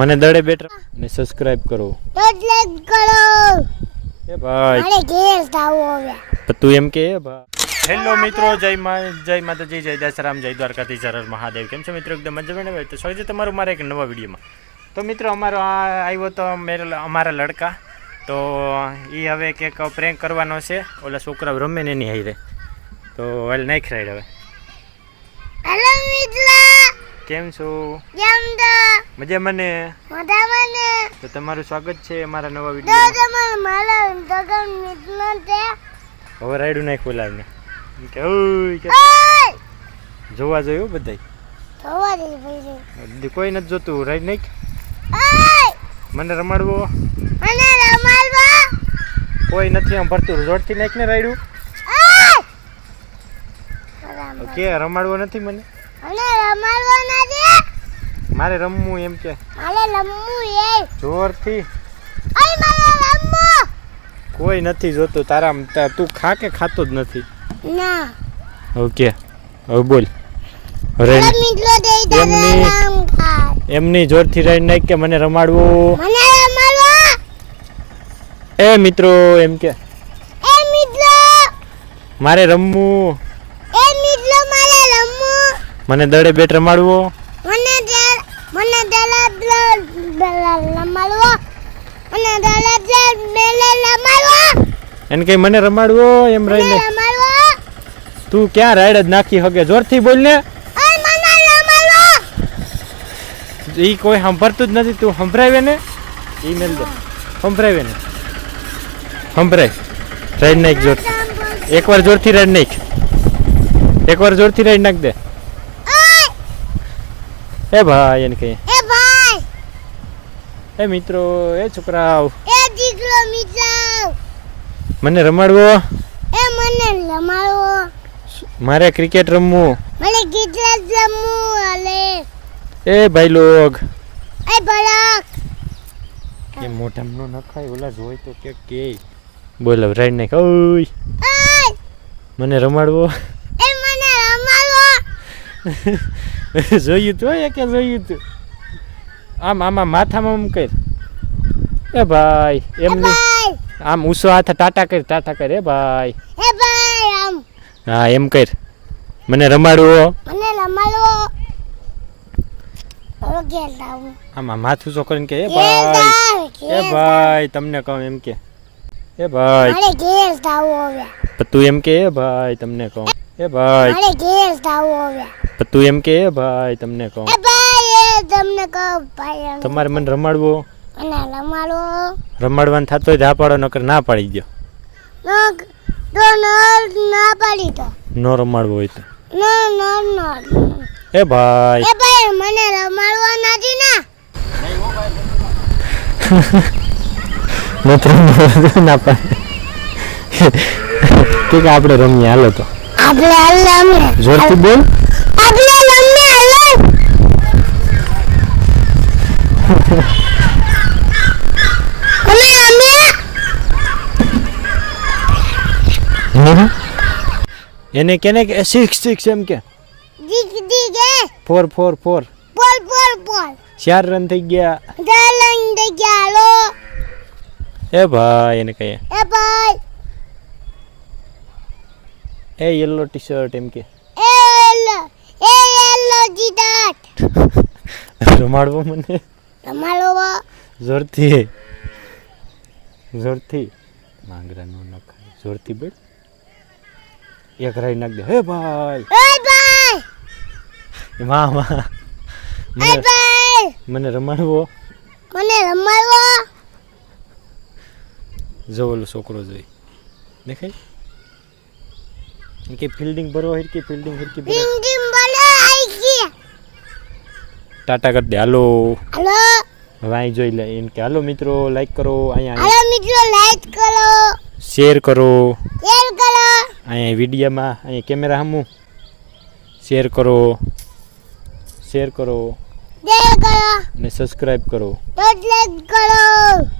મને દડે બેટર ને સબસ્ક્રાઇબ કરો લાઈક કરો એ ભાઈ મારે ઘેર જાવું હવે તું એમ કે ભાઈ હેલો મિત્રો જય માતાજી જય દશરામ જય દ્વારકાધીશ હર હર મહાદેવ કેમ છો મિત્રો એકદમ મજામાં ને તો સ્વાગત છે તમારું મારા એક નવા વિડીયોમાં તો મિત્રો અમારો આ આવ્યો તો અમારા લડકા તો એ હવે કંઈક પ્રેન્ક કરવાનો છે ઓલા છોકરા રમે ને એની હારે તો હાલ નાખી રાઈડ હવે હેલો મિત્રો કેમ છો કેમ છો મજા મને તો તમારું સ્વાગત છે અમારા નવા વિડીયોમાં મારા દગન મિત્રો છે હવે રાઈડ નાખ બોલાવને કે ઓય કે જોવા જોયું બધાય જોવા દે ભાઈ કોઈ નથી જોતું રાઈડ નાખ ઓય મને રમાડવો મને રમાડવો કોઈ નથી આમ ભરતું જોડથી નાખ ને રાઈડું કે રમાડવો નથી મને રમાડવો નથી મારે રમવું એમ કે મારે રમવું એ જોરથી ઓય મારે રમવું કોઈ નથી જોતું તારા તું ખા કે ખાતો જ નથી ના ઓકે હવે બોલ મિત્રો દે એમની નામ ખા એમની જોરથી રાઈડ નાખ કે મને રમાડવું મને રમાડવો એ મિત્રો એમ કે એ મિત્રો મારે રમવું એ મિત્રો મારે રમવું મને દડે બેટ રમાડવો મને રમાડવો મને રમાડવો એને કઈ મને રમાડવો એમ રહીને રમાડવો તું ક્યાં રાઈડ જ નાખી હગે જોરથી બોલ ને ઓય મને રમાડવો ઈ કોઈ સાંભળતું જ નથી તું સંભળાવે ને ઈ મેલ દે સંભળાવે ને સંભળાય રાઈડ નાખ જોર એકવાર જોરથી રાઈડ નાખ એકવાર જોરથી રાઈડ નાખ દે એ ભાઈ એને કઈ એ ભાઈ એ મિત્રો એ છોકરાઓ એ દીકરો મિત્રો મને રમાડવો એ મને રમાડવો મારે ક્રિકેટ રમવું મને ક્રિકેટ રમવું આલે એ ભાઈ લોગ એ ભલક એ મોઢામાં ન નખાય ઓલા જોઈ તો કે બોલો રાઈડ નાખ ઓય ઓય મને રમાડવો એ મને રમાડવો જોયું તું કે જોયું તું આમ આમાં માથામાં આમ કર એ ભાઈ એમની ભાઈ આમ ઊંચો હાથ ટાટા કર એ ભાઈ એ ભાઈ આમ હા એમ કર મને રમાડવો મને રમાડવો ઓકે લાવ આમાં માથું ઊંચો કરીને કે એ ભાઈ તમને કહું એમ કે એ ભાઈ મારે ઘેર જાવું હવે તું એમ કે એ ભાઈ તમને કહું એ ભાઈ મારે ઘેર જાવું હવે તું એમ કે એ ભાઈ તમને કહું એ ભાઈ એ તમને કહું ભાઈ તમારે મને રમાડવો મને રમાડવો રમાડવાનું થતો હોય હા પાડો નકર ના પાડી દો તો ના પાડી તો નો રમાડવો હોય તો ના એ ભાઈ એ ભાઈ મને રમાડવો નથી ને ના પાડે ઠીક આપણે રમીએ હાલો તો આપણે રમીએ જોરથી બોલ આપણે રમીએ હાલો અમે રમીએ એને કેને કે 6 એમ કે દીક એ 4 બોલ 4 રન થઈ ગયા દલન દે ચાલો એ ભાઈ એને કહીએ એ ભાઈ એ યલો ટી શર્ટ એમ કે એ યલો જીદાટ રમાડવો મને રમાડવો જોરથી માંગરા નો નખાય જોરથી બોલ એક રાઈ નાખ દે હે ભાઈ એ ભાઈ વાહ એ ભાઈ મને રમાડવો મને રમાડવો જો ઓલો છોકરો જોઈ દેખાય કે ફિલ્ડિંગ ભરો હિરકી ફિલ્ડિંગ ભરો પિંગિમ બોલે આઈ ગઈ ટાટા કરી દે હાલો હાલો હવે અહીં જોઈ લે એમ કે હાલો મિત્રો લાઈક કરો અહીંયા હાલો મિત્રો લાઈક કરો શેર કરો અહીંયા વિડીયોમાં અહીંયા કેમેરા સામું શેર કરો શેર કરો અને સબસ્ક્રાઇબ કરો લાઈક કરો